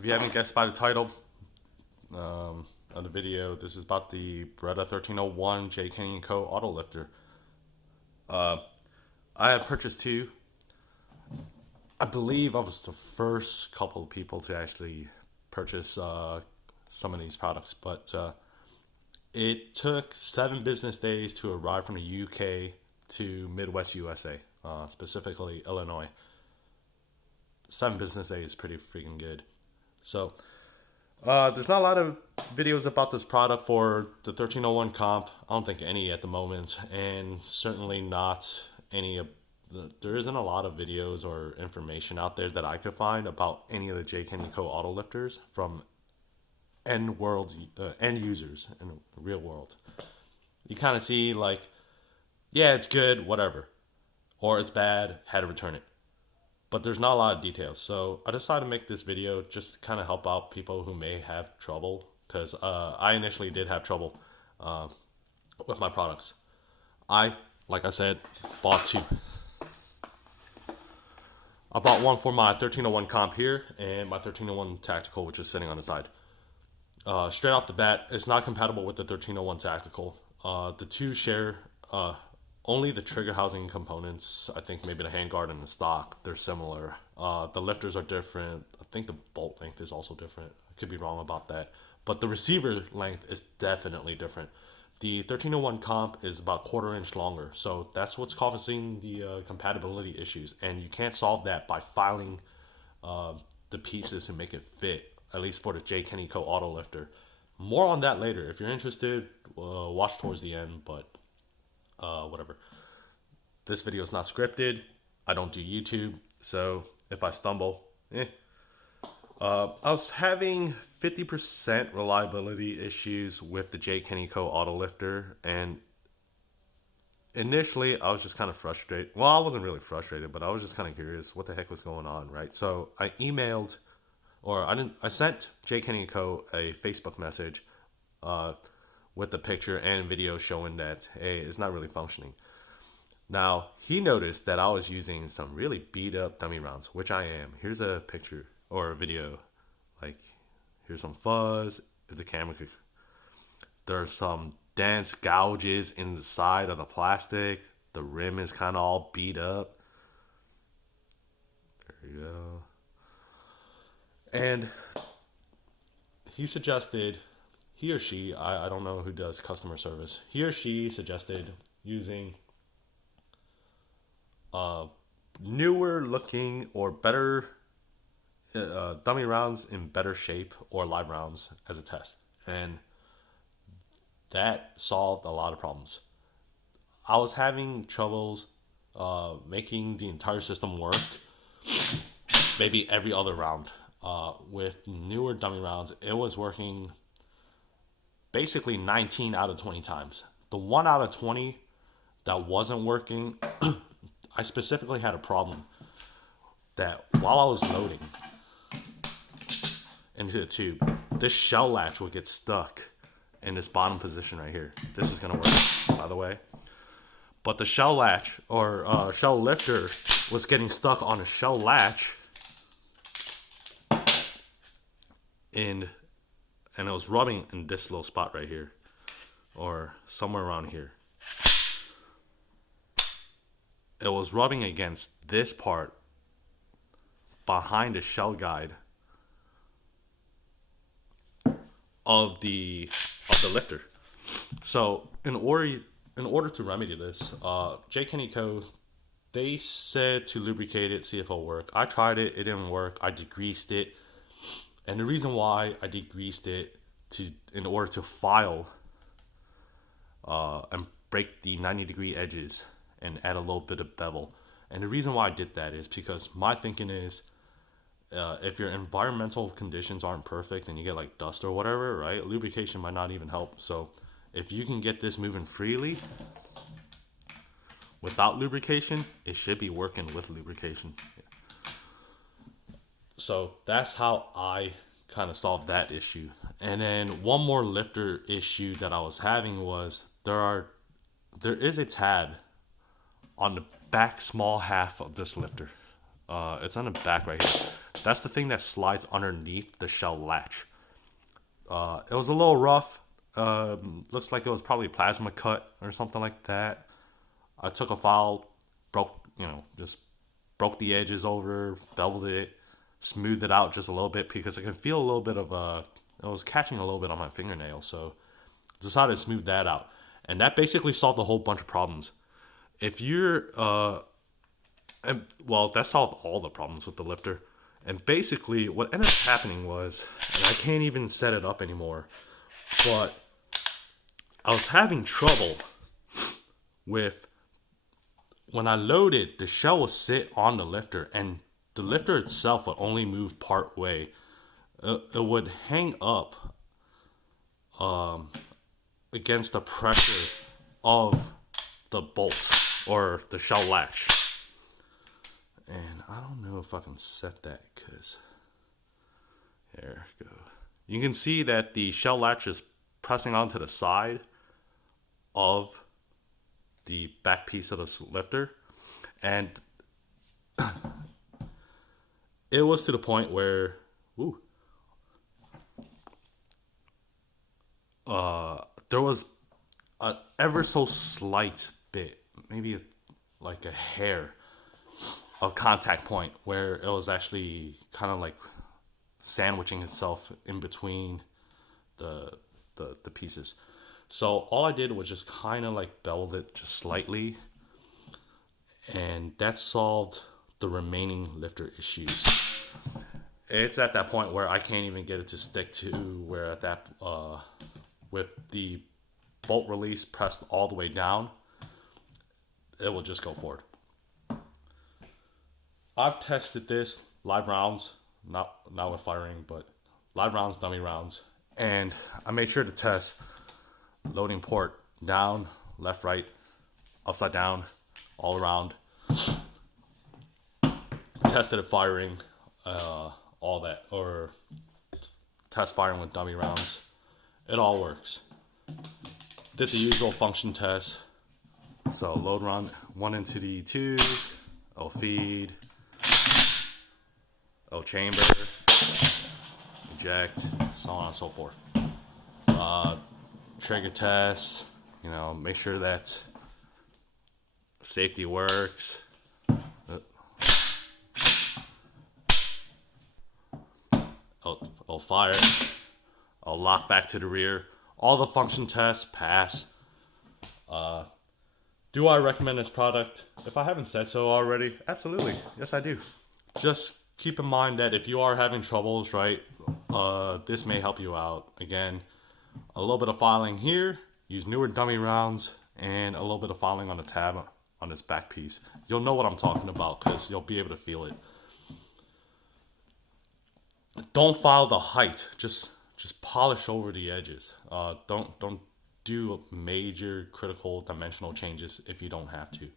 if you haven't guessed by the title of the video, this is about the Beretta 1301 JKenny&Co auto lifter. I had purchased two. I believe I was the first couple of people to actually purchase some of these products, but it took 7 business days to arrive from the UK to Midwest USA, specifically Illinois. 7 business days is pretty freaking good. So there's not a lot of videos about this product for the 1301 comp. I don't think any at the moment, and certainly not any of there isn't a lot of videos or information out there that I could find about any of the JKenny&Co auto lifters from end users in the real world. You kind of see like, yeah, it's good, whatever, or it's bad, had to return it. But there's not a lot of details. So I decided to make this video just to kind of help out people who may have trouble, because I initially did have trouble with my products. Like I said, bought two. I bought one for my 1301 comp here and my 1301 tactical, which is sitting on the side. Straight off the bat, it's not compatible with the 1301 tactical. The two share only the trigger housing components. I think maybe the handguard and the stock, they're similar. The lifters are different. I think the bolt length is also different. I could be wrong about that. But the receiver length is definitely different. The 1301 comp is about 1/4 inch longer. So that's what's causing the compatibility issues. And you can't solve that by filing the pieces to make it fit, at least for the JKenny&Co auto lifter. More on that later. If you're interested, watch towards the end, but whatever. This video is not scripted. I don't do YouTube, so if I stumble, I was having 50% reliability issues with the JKenny&Co auto lifter, and initially I was just kind of frustrated. Well, I wasn't really frustrated, but I was just kind of curious what the heck was going on, right? So I emailed, or I sent JKenny&Co a Facebook message with a picture and video showing that, hey, it's not really functioning. Now, he noticed that I was using some really beat up dummy rounds, which I am. Here's a picture or a video. Like, here's some fuzz. If the camera could. There's some dense gouges in the side of the plastic. The rim is kind of all beat up. There you go. And he or she, I don't know who does customer service. He or she suggested using newer looking or better dummy rounds in better shape or live rounds as a test. And that solved a lot of problems. I was having troubles making the entire system work maybe every other round. With newer dummy rounds, it was working basically 19 out of 20 times. The 1 out of 20 that wasn't working, I specifically had a problem that while I was loading into the tube, this shell latch would get stuck in this bottom position right here. This is going to work, by the way. But the shell latch or shell lifter was getting stuck on a shell latch, and it was rubbing in this little spot right here, or somewhere around here. It was rubbing against this part behind the shell guide of the lifter. So in order to remedy this, JKenny&Co, they said to lubricate it, see if it'll work. I tried it, it didn't work. I degreased it. And the reason why I degreased it in order to file and break the 90-degree edges and add a little bit of bevel. And the reason why I did that is because my thinking is, if your environmental conditions aren't perfect and you get like dust or whatever, right, lubrication might not even help. So if you can get this moving freely without lubrication, it should be working with lubrication. So that's how I kind of solved that issue. And then one more lifter issue that I was having was there is a tab on the back small half of this lifter. It's on the back right here. That's the thing that slides underneath the shell latch. It was a little rough. Looks like it was probably plasma cut or something like that. I took a file, just broke the edges over, beveled it, smoothed it out just a little bit because I can feel a little bit of it was catching a little bit on my fingernail, so decided to smooth that out. And that basically solved a whole bunch of problems. If you're, that solved all the problems with the lifter. And basically, what ended up happening was, and I can't even set it up anymore, but I was having trouble with, when I loaded, the shell would sit on the lifter, and the lifter itself would only move part way. It would hang up against the pressure of the bolts or the shell latch. And I don't know if I can set that because there we go. You can see that the shell latch is pressing onto the side of the back piece of the lifter, and it was to the point where there was an ever so slight bit, maybe like a hair of contact point where it was actually kind of like sandwiching itself in between the pieces. So all I did was just kind of like beveled it just slightly, and that solved the remaining lifter issues. It's at that point where I can't even get it to stick to where at that with the bolt release pressed all the way down, it will just go forward. I've tested this live rounds, not with firing, but live rounds, dummy rounds, and I made sure to test loading port down, left, right, upside down, all around. Tested it firing, all that, or test firing with dummy rounds. It all works. Did the usual function test. So load run 1 into the 2, O feed, O chamber, eject, so on and so forth. Trigger test, make sure that safety works. I'll fire. I'll lock back to the rear. All the function tests pass. Do I recommend this product? If I haven't said so already, absolutely. Yes, I do. Just keep in mind that if you are having troubles, right, this may help you out. Again, a little bit of filing here. Use newer dummy rounds and a little bit of filing on the tab on this back piece. You'll know what I'm talking about because you'll be able to feel it. Don't file the height. Just polish over the edges. Don't do major critical dimensional changes if you don't have to.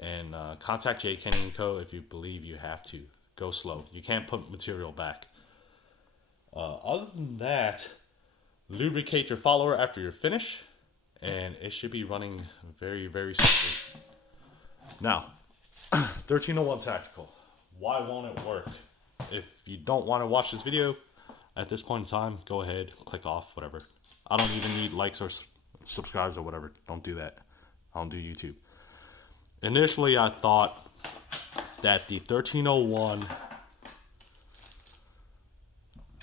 And contact JKenny&Co if you believe you have to. Go slow. You can't put material back. Other than that, lubricate your follower after you're finished, and it should be running very, very simply. Now, 1301 Tactical. Why won't it work? If you don't want to watch this video at this point in time, go ahead, click off, whatever. I don't even need likes or subscribes or whatever. Don't do that. I don't do YouTube. Initially, I thought that the 1301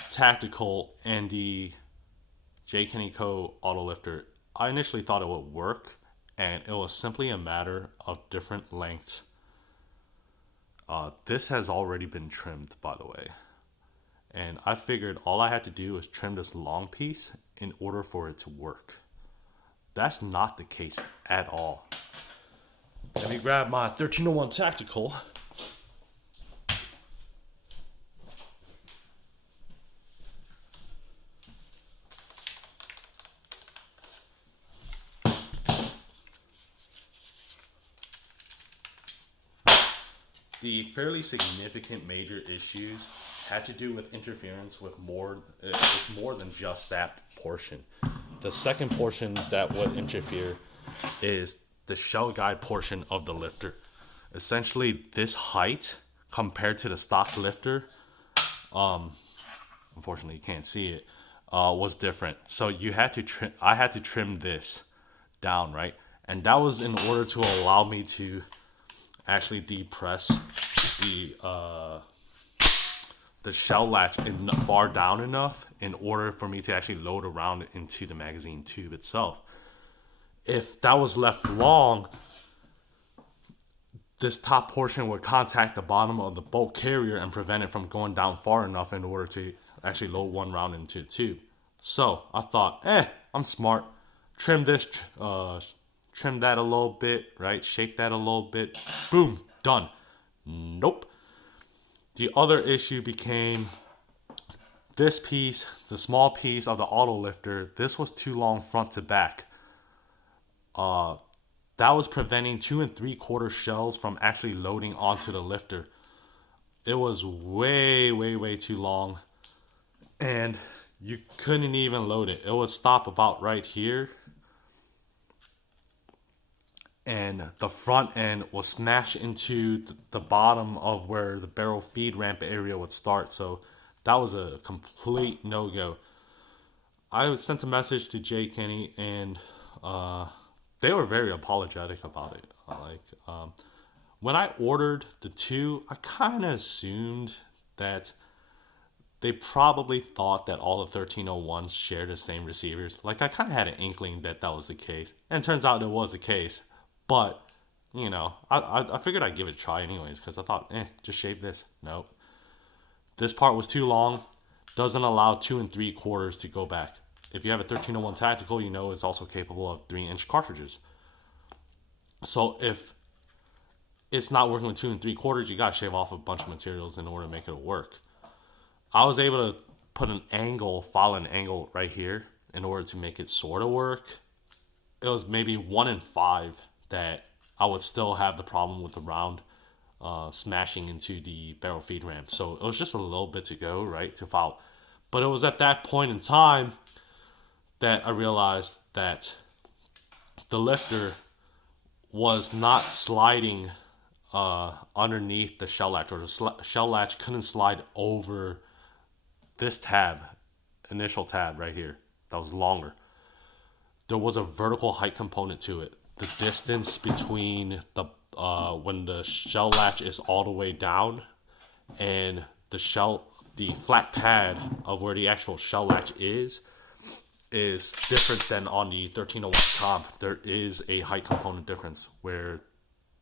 Tactical and the JKenny&Co auto lifter, I initially thought it would work, and it was simply a matter of different lengths. This has already been trimmed, by the way, and I figured all I had to do was trim this long piece in order for it to work. That's not the case at all. Let me grab my 1301 Tactical. The fairly significant major issues had to do with interference with it's more than just that portion. The second portion that would interfere is the shell guide portion of the lifter. Essentially, this height compared to the stock lifter Unfortunately you can't see it, was different. So you had to trim. I had to trim this down, right? And that was in order to allow me to actually depress the shell latch far down enough in order for me to actually load a round into the magazine tube itself. If that was left long, this top portion would contact the bottom of the bolt carrier and prevent it from going down far enough in order to actually load one round into the tube. So I thought, I'm smart. Trim this, trim that a little bit, right? Shape that a little bit. Boom, done. Nope. The other issue became this piece, the small piece of the auto lifter. This was too long front to back. That was preventing 2 3/4 shells from actually loading onto the lifter. It was way, way, way too long, and you couldn't even load it. It would stop about right here, and the front end will smash into the bottom of where the barrel feed ramp area would start. So that was a complete no-go. I sent a message to JKenny, and they were very apologetic about it. When I ordered the two, I kind of assumed that they probably thought that all the 1301s shared the same receivers. Like, I kind of had an inkling that that was the case. And it turns out it was the case. But, I figured I'd give it a try anyways, because I thought, just shave this. Nope. This part was too long. Doesn't allow 2 3/4 to go back. If you have a 1301 Tactical, you know it's also capable of 3-inch cartridges. So if it's not working with 2 3/4, you gotta shave off a bunch of materials in order to make it work. I was able to put follow an angle right here in order to make it sort of work. It was maybe 1 in 5 that I would still have the problem with the round smashing into the barrel feed ramp. So it was just a little bit to go, right, to foul. But it was at that point in time that I realized that the lifter was not sliding underneath the shell latch, or the shell latch couldn't slide over this tab, initial tab right here, that was longer. There was a vertical height component to it. The distance between the when the shell latch is all the way down and the flat pad of where the actual shell latch is different than on the 1301 comp. There is a height component difference where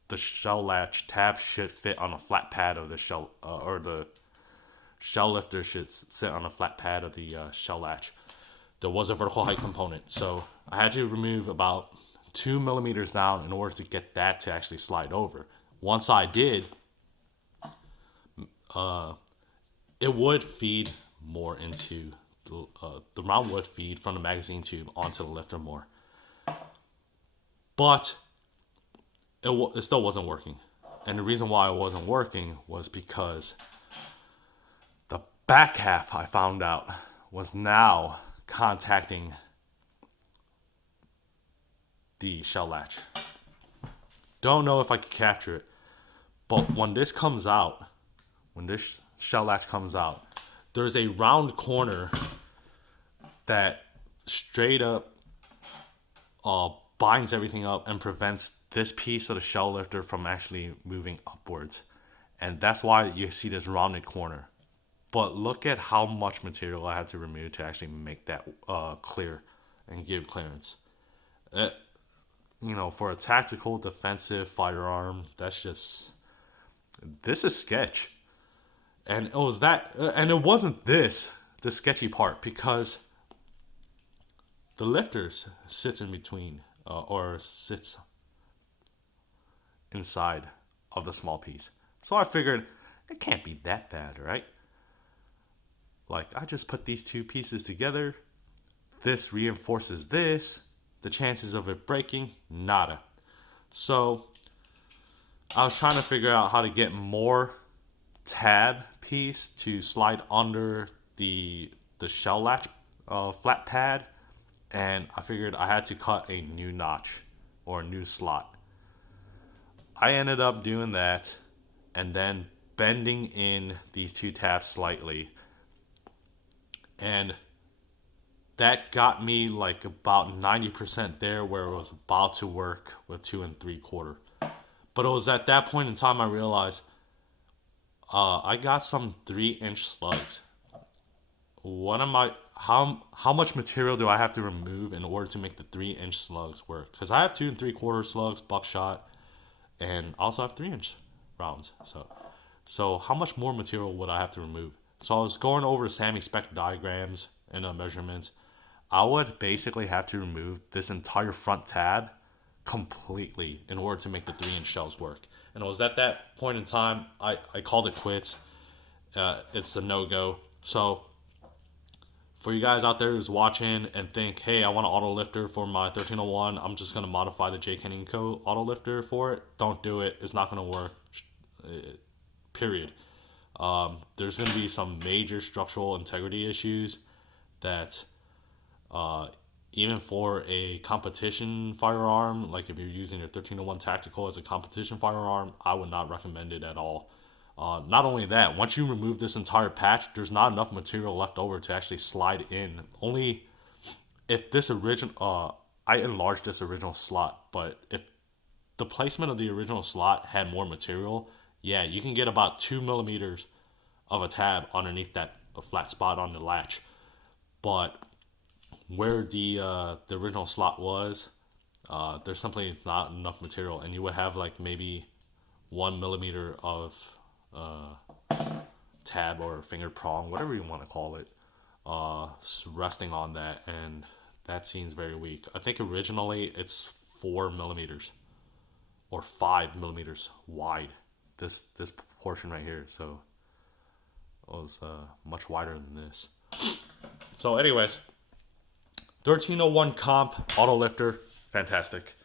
the shell latch tab should fit on a flat pad of the shell, or the shell lifter should sit on a flat pad of the shell latch. There was a vertical height component, so I had to remove about 2 millimeters down in order to get that to actually slide over. Once I did, it would feed more into the round would feed from the magazine tube onto the lifter more, but it still wasn't working. And the reason why it wasn't working was because the back half, I found out, was now contacting the shell latch. Don't know if I could capture it, but when this shell latch comes out, there's a round corner that straight up binds everything up and prevents this piece of the shell lifter from actually moving upwards. And that's why you see this rounded corner. But look at how much material I had to remove to actually make that clear and give clearance. For a tactical defensive firearm, this is sketch. And it was and it wasn't the sketchy part, because the lifters sits in between, or sits inside of the small piece. So I figured it can't be that bad, right? Like, I just put these two pieces together. This reinforces this. The chances of it breaking, nada. So I was trying to figure out how to get more tab piece to slide under the shell latch flat pad, and I figured I had to cut a new notch or a new slot. I ended up doing that, and then bending in these two tabs slightly, and that got me like about 90% there where it was about to work with 2 3/4. But it was at that point in time I realized I got some 3-inch slugs. What am I? How much material do I have to remove in order to make the 3-inch slugs work? Because I have 2 3/4 slugs, buckshot, and I also have 3-inch rounds. So how much more material would I have to remove? So I was going over Sammy spec diagrams and measurements. I would basically have to remove this entire front tab completely in order to make the 3-inch shells work. And it was at that point in time I called it quits. It's a no-go. So for you guys out there who's watching and think, hey, I want an auto lifter for my 1301, I'm just going to modify the JKenny&Co auto lifter for it. Don't do it. It's not going to work. Period. There's going to be some major structural integrity issues that even for a competition firearm, like if you're using your 1301 tactical as a competition firearm, I would not recommend it at all. Not only that, once you remove this entire patch, there's not enough material left over to actually slide in. Only if this original, I enlarged this original slot, but if the placement of the original slot had more material, yeah, you can get about 2 millimeters of a tab underneath that flat spot on the latch. But where the original slot was, there's simply not enough material, and you would have like maybe 1 millimeter of tab or finger prong, whatever you want to call it, resting on that, and that seems very weak. I think originally it's 4 millimeters or 5 millimeters wide. This portion right here, so it was much wider than this. So, anyways, 1301 comp auto lifter, fantastic.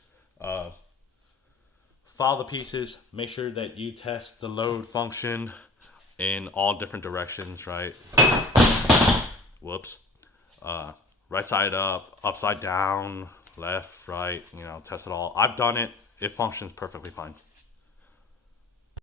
File the pieces. Make sure that you test the load function in all different directions, right? Whoops. Right side up, upside down, left, right, test it all. I've done it. It functions perfectly fine.